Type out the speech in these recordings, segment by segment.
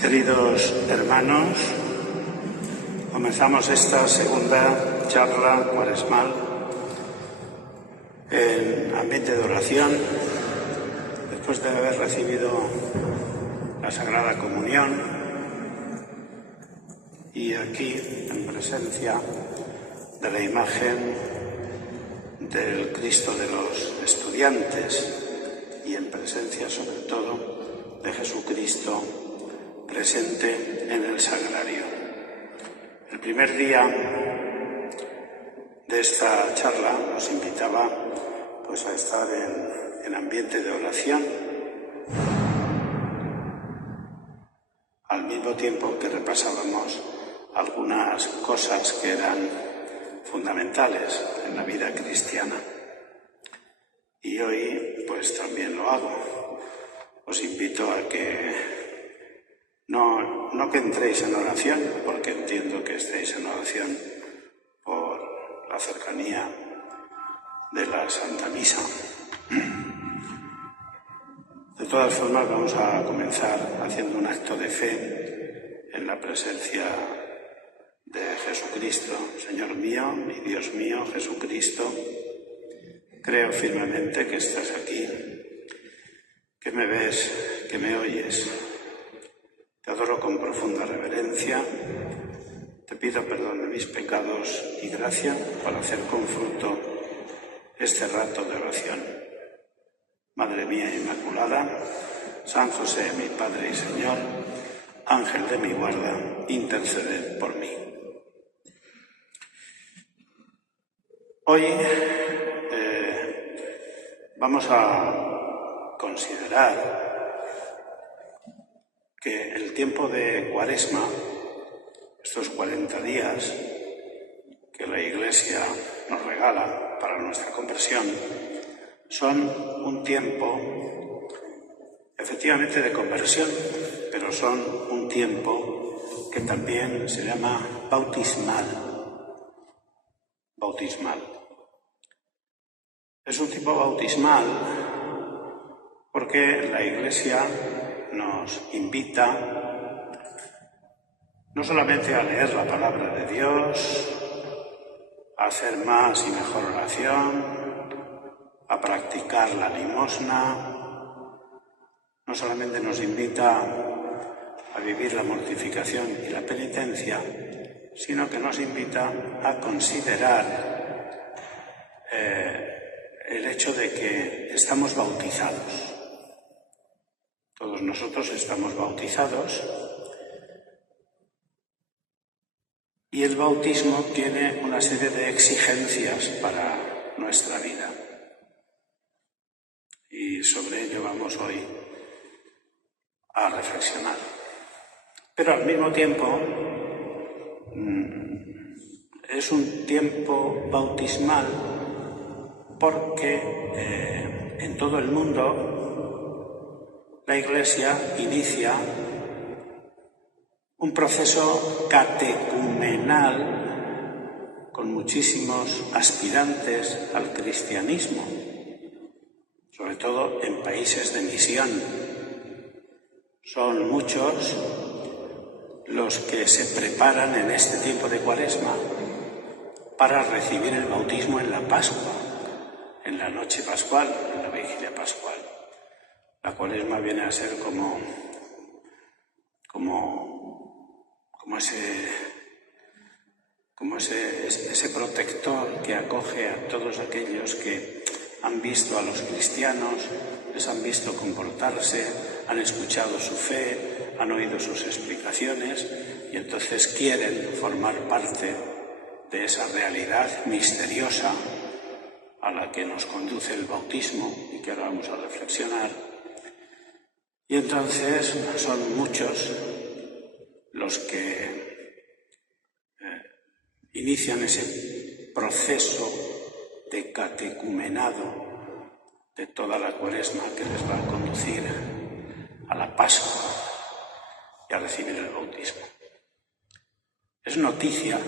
Queridos hermanos, comenzamos esta segunda charla cuaresmal en ambiente de oración, después de haber recibido la Sagrada Comunión y aquí en presencia de la imagen del Cristo de los estudiantes y en presencia sobre todo de Jesucristo presente en el sagrario. El primer día de esta charla nos invitaba a estar en ambiente de oración, al mismo tiempo que repasábamos algunas cosas que eran fundamentales en la vida cristiana. Y hoy también lo hago. Os invito a que no que entréis en oración, porque entiendo que estéis en oración por la cercanía de la Santa Misa. De todas formas, vamos a comenzar haciendo un acto de fe en la presencia de Jesucristo. Señor mío y Dios mío, Jesucristo, creo firmemente que estás aquí, que me ves, que me oyes. Te adoro con profunda reverencia, te pido perdón de mis pecados y gracia para hacer con fruto este rato de oración. Madre mía Inmaculada, San José, mi Padre y Señor, Ángel de mi guarda, interceded por mí. Hoy vamos a considerar que el tiempo de Cuaresma, estos 40 días que la Iglesia nos regala para nuestra conversión, son un tiempo efectivamente de conversión, pero son un tiempo que también se llama bautismal. Es un tipo bautismal porque la Iglesia nos invita no solamente a leer la palabra de Dios, a hacer más y mejor oración, a practicar la limosna, no solamente nos invita a vivir la mortificación y la penitencia, sino que nos invita a considerar el hecho de que estamos bautizados. Todos nosotros estamos bautizados y el bautismo tiene una serie de exigencias para nuestra vida. Y sobre ello vamos hoy a reflexionar. Pero al mismo tiempo es un tiempo bautismal porque en todo el mundo la Iglesia inicia un proceso catecumenal con muchísimos aspirantes al cristianismo, sobre todo en países de misión. Son muchos los que se preparan en este tiempo de Cuaresma para recibir el bautismo en la Pascua, en la noche pascual, en la vigilia pascual. La Cuaresma viene a ser como ese protector que acoge a todos aquellos que han visto a los cristianos, les han visto comportarse, han escuchado su fe, han oído sus explicaciones y entonces quieren formar parte de esa realidad misteriosa a la que nos conduce el bautismo y que ahora vamos a reflexionar. Y entonces son muchos los que inician ese proceso de catecumenado de toda la Cuaresma que les va a conducir a la Pascua y a recibir el bautismo. Es noticia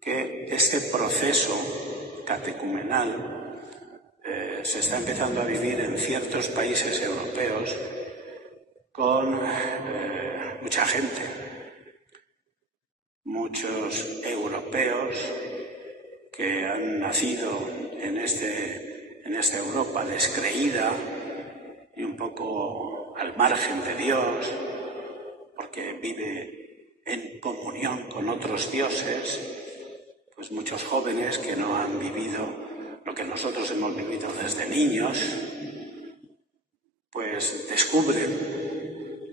que este proceso catecumenal se está empezando a vivir en ciertos países europeos con mucha gente, muchos europeos que han nacido en esta Europa descreída y un poco al margen de Dios, porque vive en comunión con otros dioses. Pues muchos jóvenes que no han vivido lo que nosotros hemos vivido desde niños, pues descubren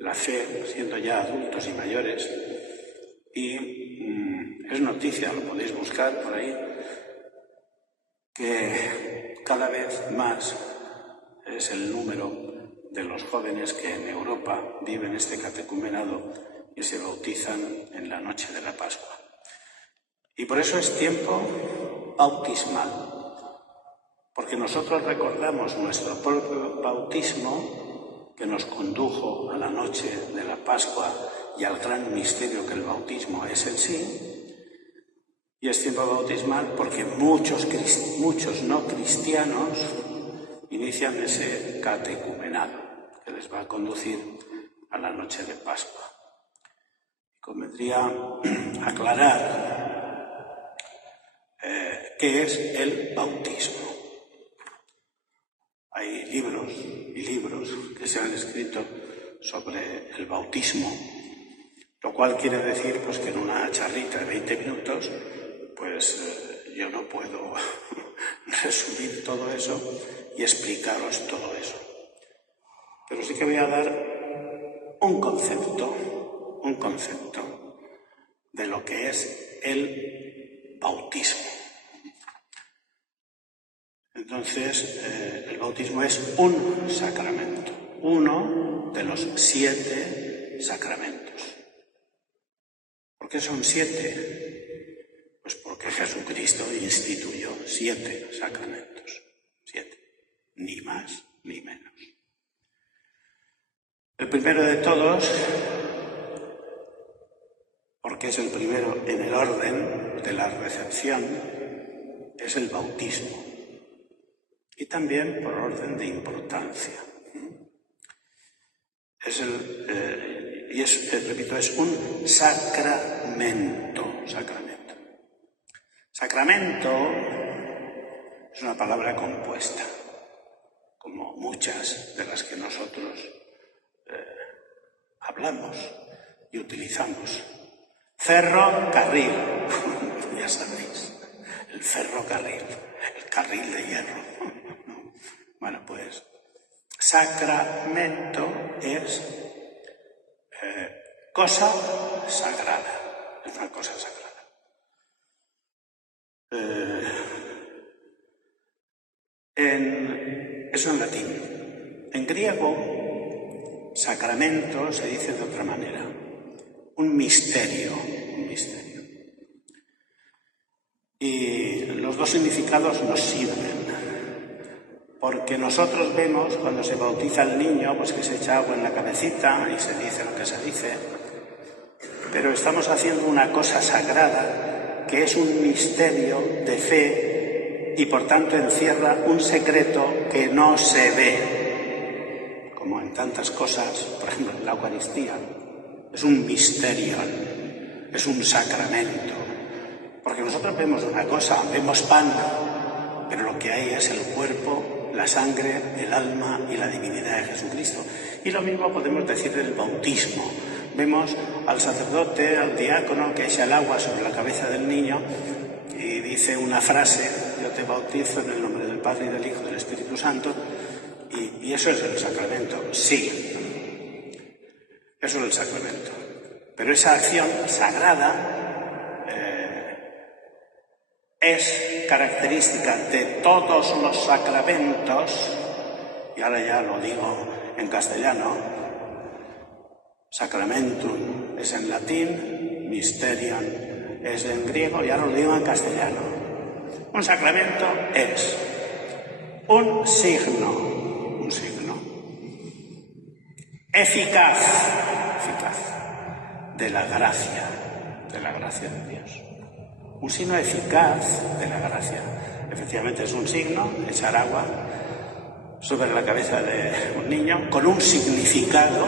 la fe siendo ya adultos y mayores. Y es noticia, lo podéis buscar por ahí, que cada vez más es el número de los jóvenes que en Europa viven este catecumenado y se bautizan en la noche de la Pascua. Y por eso es tiempo bautismal, porque nosotros recordamos nuestro propio bautismo que nos condujo a la noche de la Pascua y al gran misterio que el bautismo es en sí. Y es tiempo bautismal porque muchos no cristianos inician ese catecumenado que les va a conducir a la noche de Pascua. Convendría aclarar qué es el bautismo. Hay libros y libros que se han escrito sobre el bautismo, lo cual quiere decir pues, que en una charlita de 20 minutos pues yo no puedo resumir todo eso y explicaros todo eso. Pero sí que voy a dar un concepto de lo que es el bautismo. Entonces, el bautismo es un sacramento, uno de los 7 sacramentos. ¿Por qué son 7? Pues porque Jesucristo instituyó 7 sacramentos, 7, ni más ni menos. El primero de todos, porque es el primero en el orden de la recepción, es el bautismo. Y también por orden de importancia. Repito, es un sacramento. Sacramento es una palabra compuesta, como muchas de las que nosotros hablamos y utilizamos. Ferrocarril, ya sabéis, el ferrocarril, el carril de hierro. Bueno, pues sacramento es cosa sagrada, es una cosa sagrada. Eso en latín. En griego, sacramento se dice de otra manera, un misterio. Y los dos significados nos sirven. Porque nosotros vemos cuando se bautiza el niño, pues que se echa agua en la cabecita y se dice lo que se dice, pero estamos haciendo una cosa sagrada que es un misterio de fe y por tanto encierra un secreto que no se ve, como en tantas cosas, por ejemplo en la Eucaristía, es un misterio, es un sacramento, porque nosotros vemos una cosa, vemos pan, pero lo que hay es el cuerpo, la sangre, el alma y la divinidad de Jesucristo. Y lo mismo podemos decir del bautismo. Vemos al sacerdote, al diácono, que echa el agua sobre la cabeza del niño y dice una frase, yo te bautizo en el nombre del Padre y del Hijo y del Espíritu Santo, y eso es el sacramento. Sí, eso es el sacramento. Pero esa acción sagrada es característica de todos los sacramentos, y ahora ya lo digo en castellano, sacramentum es en latín, mysterium es en griego, y ahora lo digo en castellano. Un sacramento es un signo eficaz de la gracia de Dios. Un signo eficaz de la gracia. Efectivamente es un signo, echar agua sobre la cabeza de un niño, con un significado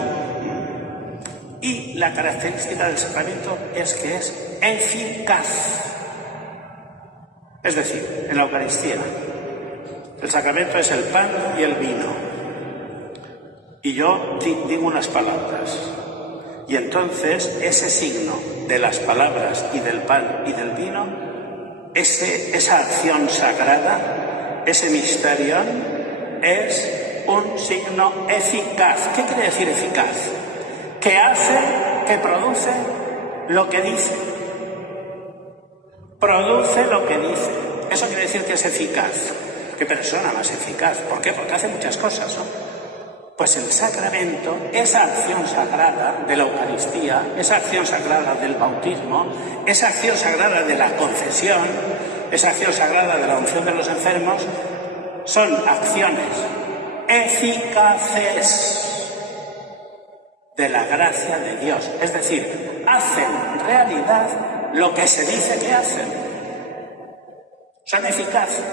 Y la característica del sacramento es que es eficaz. Es decir, en la Eucaristía, el sacramento es el pan y el vino. Y yo digo unas palabras. Y entonces ese signo de las palabras y del pan y del vino, esa acción sagrada, ese misterio, es un signo eficaz. ¿Qué quiere decir eficaz? Que hace, que produce lo que dice. Produce lo que dice. Eso quiere decir que es eficaz. ¿Qué persona más eficaz? ¿Por qué? Porque hace muchas cosas, ¿no? Pues el sacramento, esa acción sagrada de la Eucaristía, esa acción sagrada del bautismo, esa acción sagrada de la confesión, esa acción sagrada de la unción de los enfermos, son acciones eficaces de la gracia de Dios. Es decir, hacen realidad lo que se dice que hacen. Son eficaces.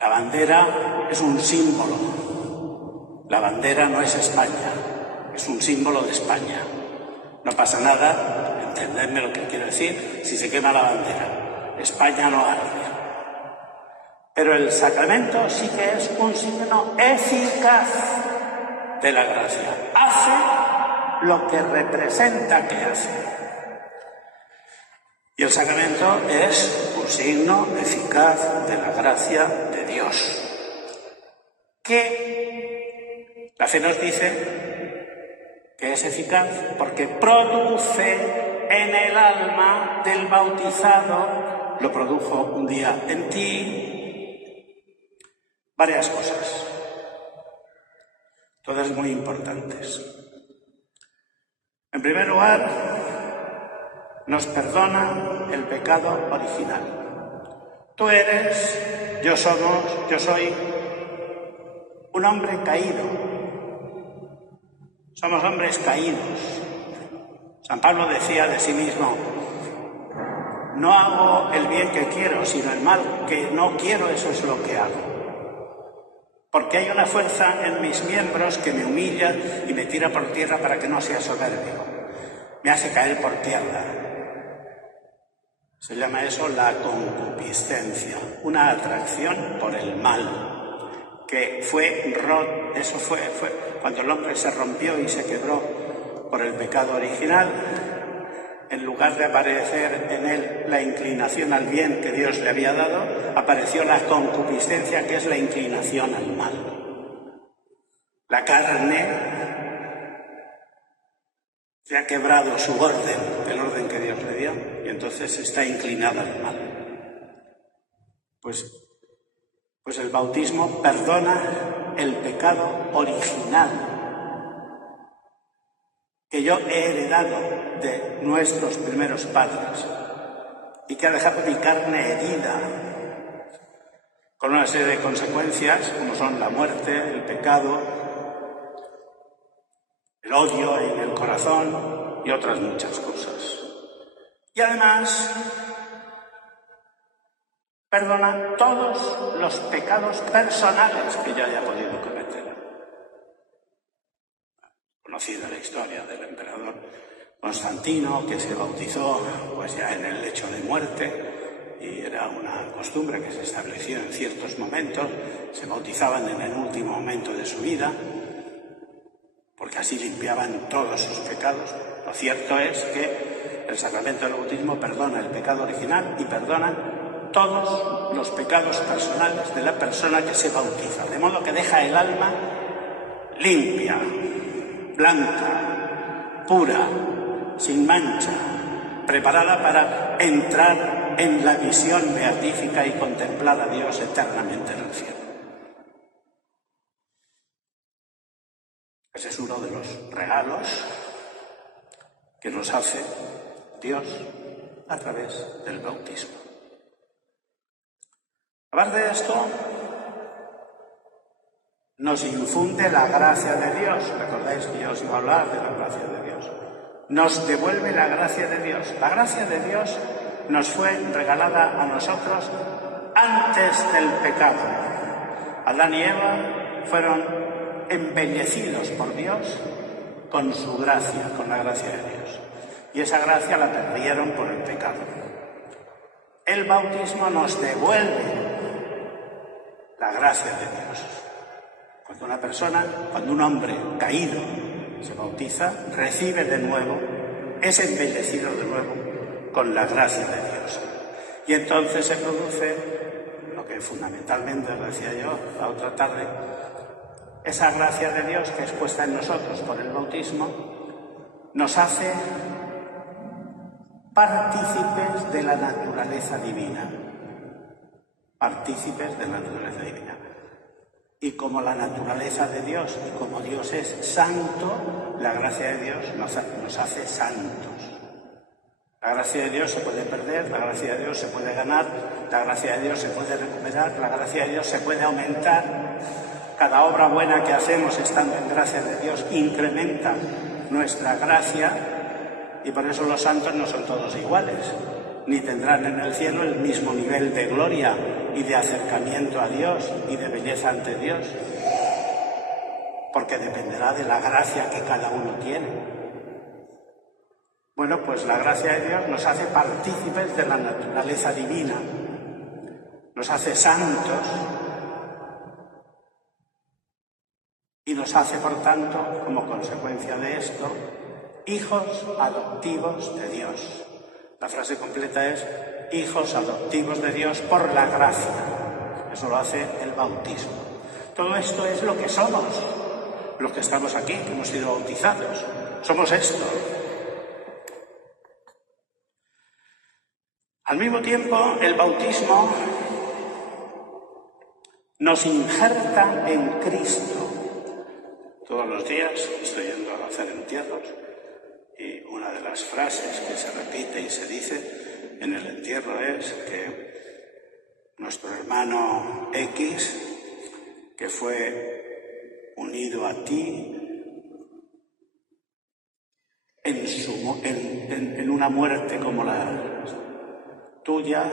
La bandera es un símbolo. La bandera no es España, es un símbolo de España. No pasa nada, entendedme lo que quiero decir, si se quema la bandera. España no arde. Pero el sacramento sí que es un signo eficaz de la gracia. Hace lo que representa que hace. Y el sacramento es un signo eficaz de la gracia de Dios. Que la fe nos dice que es eficaz porque produce en el alma del bautizado, lo produjo un día en ti, varias cosas, todas muy importantes. En primer lugar, nos perdona el pecado original. Tú eres, yo soy un hombre caído. Somos hombres caídos. San Pablo decía de sí mismo, no hago el bien que quiero, sino el mal que no quiero, eso es lo que hago. Porque hay una fuerza en mis miembros que me humilla y me tira por tierra para que no sea soberbio. Me hace caer por tierra. Se llama eso la concupiscencia, una atracción por el mal, que fue cuando el hombre se rompió y se quebró por el pecado original. En lugar de aparecer en él la inclinación al bien que Dios le había dado, apareció la concupiscencia, que es la inclinación al mal. La carne se ha quebrado su orden, el orden que Dios le dio, y entonces está inclinada al mal. Pues el bautismo perdona el pecado original que yo he heredado de nuestros primeros padres y que ha dejado mi carne herida con una serie de consecuencias como son la muerte, el pecado, el odio en el corazón y otras muchas cosas. Y además perdona todos los pecados personales que yo haya podido cometer. Conocida la historia del emperador Constantino, que se bautizó pues ya en el lecho de muerte, y era una costumbre que se estableció en ciertos momentos, se bautizaban en el último momento de su vida, porque así limpiaban todos sus pecados. Lo cierto es que el sacramento del bautismo perdona el pecado original y perdona todos los pecados personales de la persona que se bautiza, de modo que deja el alma limpia, blanca, pura, sin mancha, preparada para entrar en la visión beatífica y contemplar a Dios eternamente en el cielo. Ese es uno de los regalos que nos hace Dios a través del bautismo. Aparte de esto, nos infunde la gracia de Dios. Recordáis que yo os iba a hablar de la gracia de Dios. Nos devuelve la gracia de Dios. La gracia de Dios nos fue regalada a nosotros antes del pecado. Adán y Eva fueron embellecidos por Dios con su gracia, con la gracia de Dios. Y esa gracia la perdieron por el pecado. El bautismo nos devuelve la gracia de Dios. Cuando un hombre caído se bautiza, recibe de nuevo, es embellecido de nuevo con la gracia de Dios. Y entonces se produce lo que fundamentalmente decía yo la otra tarde, esa gracia de Dios que es puesta en nosotros por el bautismo, nos hace partícipes de la naturaleza divina. Partícipes de la naturaleza divina. Y como la naturaleza de Dios, y como Dios es santo, la gracia de Dios nos hace santos. La gracia de Dios se puede perder, la gracia de Dios se puede ganar, la gracia de Dios se puede recuperar, la gracia de Dios se puede aumentar. Cada obra buena que hacemos estando en gracia de Dios incrementa nuestra gracia y por eso los santos no son todos iguales, ni tendrán en el cielo el mismo nivel de gloria y de acercamiento a Dios y de belleza ante Dios, porque dependerá de la gracia que cada uno tiene. Bueno, pues la gracia de Dios nos hace partícipes de la naturaleza divina, nos hace santos y nos hace, por tanto, como consecuencia de esto, hijos adoptivos de Dios. La frase completa es hijos adoptivos de Dios por la gracia. Eso lo hace el bautismo. Todo esto es lo que somos, los que estamos aquí, que hemos sido bautizados. Somos esto. Al mismo tiempo, el bautismo nos injerta en Cristo. Todos los días estoy yendo a hacer entierros y una de las frases que se repite y se dice en el entierro es que nuestro hermano X, que fue unido a ti en una muerte como la tuya,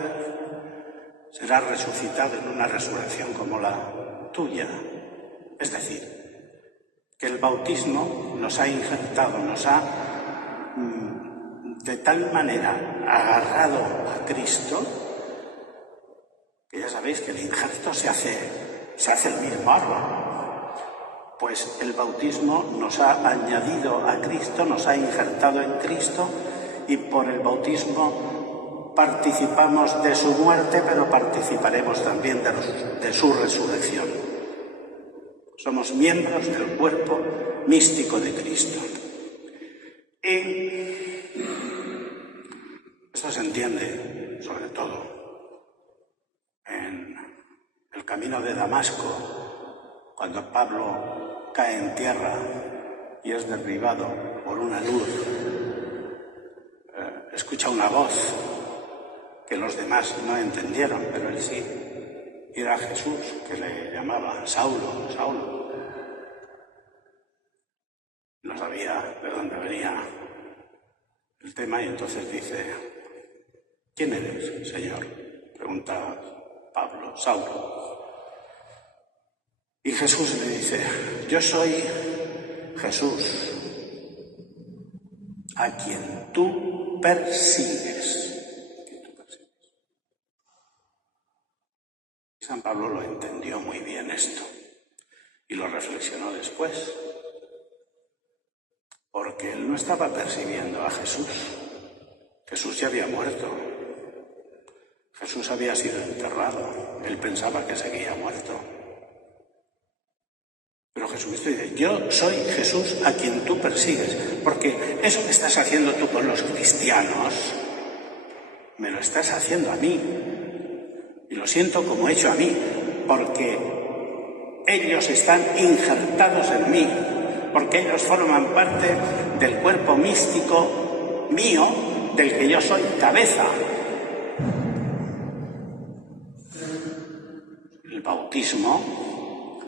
será resucitado en una resurrección como la tuya. Es decir, que el bautismo nos ha injertado, nos ha de tal manera agarrado a Cristo, que ya sabéis que el injerto se hace el mismo árbol. Pues el bautismo nos ha añadido a Cristo, nos ha injertado en Cristo y por el bautismo participamos de su muerte, pero participaremos también de su resurrección. Somos miembros del cuerpo místico de Cristo. Y esto se entiende, sobre todo, en el camino de Damasco, cuando Pablo cae en tierra y es derribado por una luz. Escucha una voz que los demás no entendieron, pero él sí. Y era Jesús, que le llamaba Saulo, Saulo. No sabía de dónde venía el tema y entonces dice: ¿quién eres, Señor?, pregunta Pablo, Saulo. Y Jesús le dice: yo soy Jesús, a quien tú persigues. San Pablo lo entendió muy bien esto y lo reflexionó después, porque él no estaba persiguiendo a Jesús. Jesús ya había muerto. Jesús había sido enterrado. Él pensaba que seguía muerto. Pero Jesucristo dice: yo soy Jesús a quien tú persigues, porque eso que estás haciendo tú con los cristianos, me lo estás haciendo a mí. Y lo siento como hecho a mí, porque ellos están injertados en mí, porque ellos forman parte del cuerpo místico mío, del que yo soy cabeza. El bautismo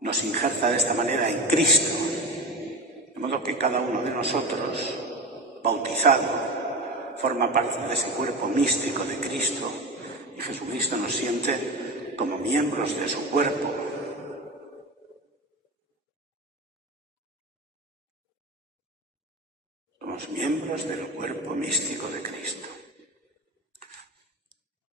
nos injerta de esta manera en Cristo, de modo que cada uno de nosotros, bautizado, forma parte de ese cuerpo místico de Cristo. Y Jesucristo nos siente como miembros de su cuerpo. Somos miembros del cuerpo místico de Cristo.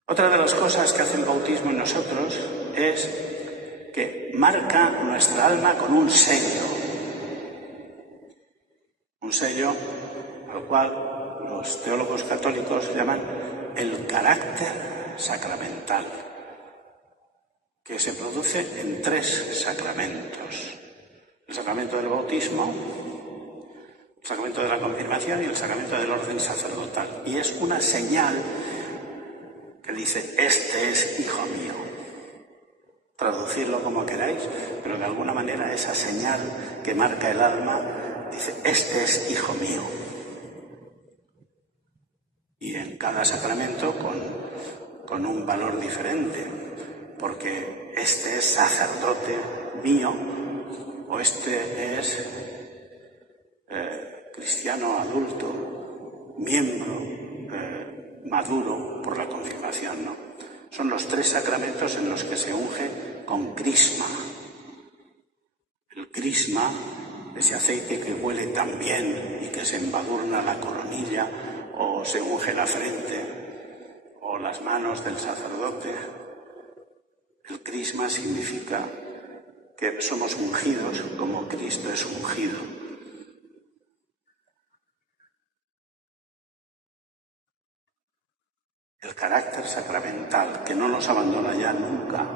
Otra de las cosas que hace el bautismo en nosotros es que marca nuestra alma con un sello al cual los teólogos católicos llaman el carácter sacramental, que se produce en 3 sacramentos: el sacramento del bautismo, el sacramento de la confirmación y el sacramento del orden sacerdotal. Y es una señal que dice: este es hijo mío. Traducirlo como queráis, pero de alguna manera esa señal que marca el alma dice: este es hijo mío. Y en cada sacramento con un valor diferente, porque este es sacerdote mío o este es cristiano adulto, miembro maduro por la confirmación, ¿no? Son los 3 sacramentos en los que se unge con crisma. El crisma, ese aceite que huele tan bien y que se embadurna la coronilla o se unge la frente o las manos del sacerdote. El crisma significa que somos ungidos como Cristo es ungido. El carácter sacramental, que no nos abandona ya nunca,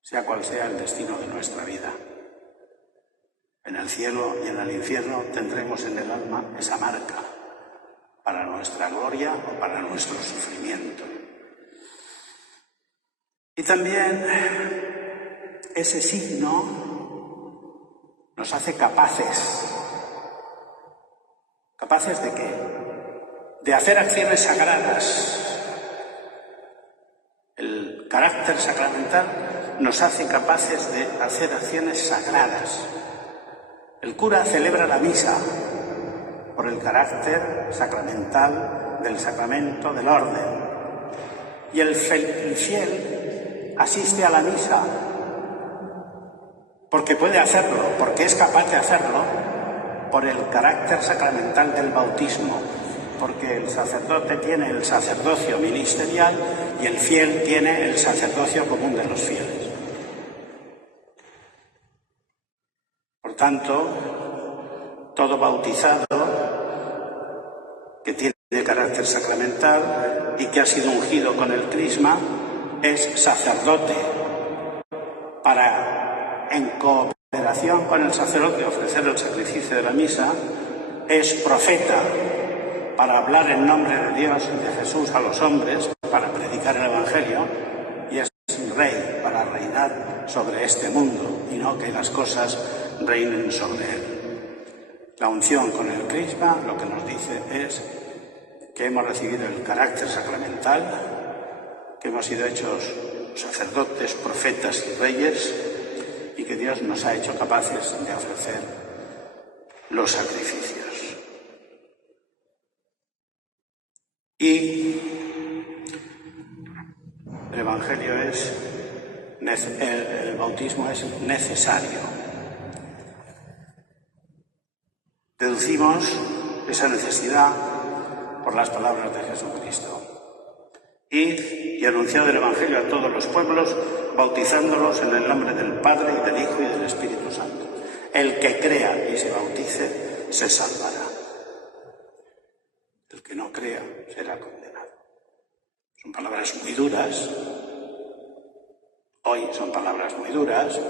sea cual sea el destino de nuestra vida. En el cielo y en el infierno tendremos en el alma esa marca, para nuestra gloria o para nuestro sufrimiento. Y también ese signo nos hace capaces. ¿Capaces de qué? De hacer acciones sagradas. El carácter sacramental nos hace capaces de hacer acciones sagradas. El cura celebra la misa por el carácter sacramental del sacramento del orden. Y el fiel asiste a la misa porque puede hacerlo, porque es capaz de hacerlo por el carácter sacramental del bautismo. Porque el sacerdote tiene el sacerdocio ministerial y el fiel tiene el sacerdocio común de los fieles. Por tanto, todo bautizado que tiene carácter sacramental y que ha sido ungido con el crisma es sacerdote para, en cooperación con el sacerdote, ofrecer el sacrificio de la misa. Es profeta para hablar en nombre de Dios y de Jesús a los hombres, para predicar el Evangelio, y es rey para reinar sobre este mundo y no que las cosas reinen sobre él. La unción con el crisma lo que nos dice es que hemos recibido el carácter sacramental, que hemos sido hechos sacerdotes, profetas y reyes, y que Dios nos ha hecho capaces de ofrecer los sacrificios. Y el Evangelio el bautismo es necesario. Deducimos esa necesidad por las palabras de Jesucristo. Id y anunciad el Evangelio a todos los pueblos, bautizándolos en el nombre del Padre y del Hijo y del Espíritu Santo. El que crea y se bautice se salvará. El que no crea será condenado. Son palabras muy duras. Hoy son palabras muy duras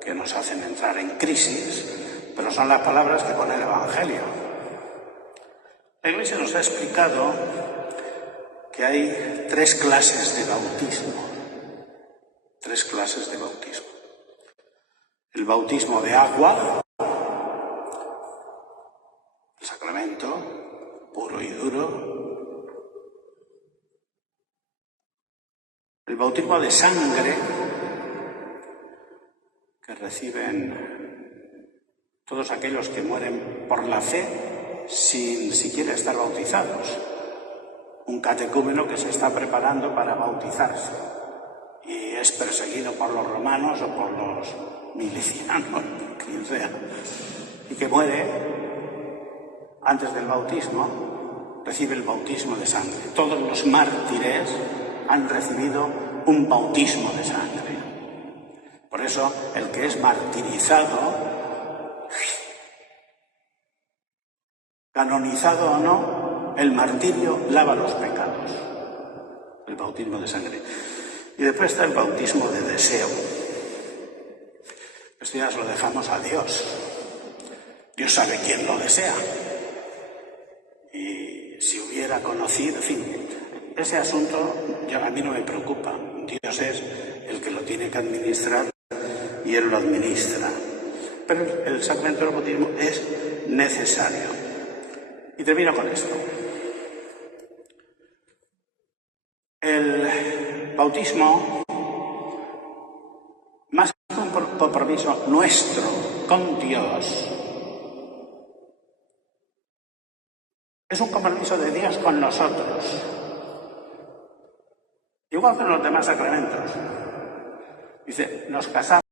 que nos hacen entrar en crisis, pero son las palabras que pone el Evangelio. La Iglesia nos ha explicado que hay 3 clases de bautismo. 3 clases de bautismo. El bautismo de agua, el sacramento puro y duro. El bautismo de sangre, que reciben todos aquellos que mueren por la fe sin siquiera estar bautizados. Un catecúmeno que se está preparando para bautizarse y es perseguido por los romanos o por los milicianos, quien sea, y que muere antes del bautismo, recibe el bautismo de sangre. Todos los mártires han recibido un bautismo de sangre. Por eso, el que es martirizado, canonizado o no, el martirio lava los pecados. El bautismo de sangre. Y después está el bautismo de deseo. Esto ya se lo dejamos a Dios. Dios sabe quién lo desea. Y si hubiera conocido, en fin, ese asunto a mí no me preocupa. Dios es el que lo tiene que administrar y Él lo administra. Pero el sacramento del bautismo es necesario. Y termino con esto. El bautismo, más que un compromiso nuestro con Dios, es un compromiso de Dios con nosotros. Igual que en los demás sacramentos. Dice, nos casamos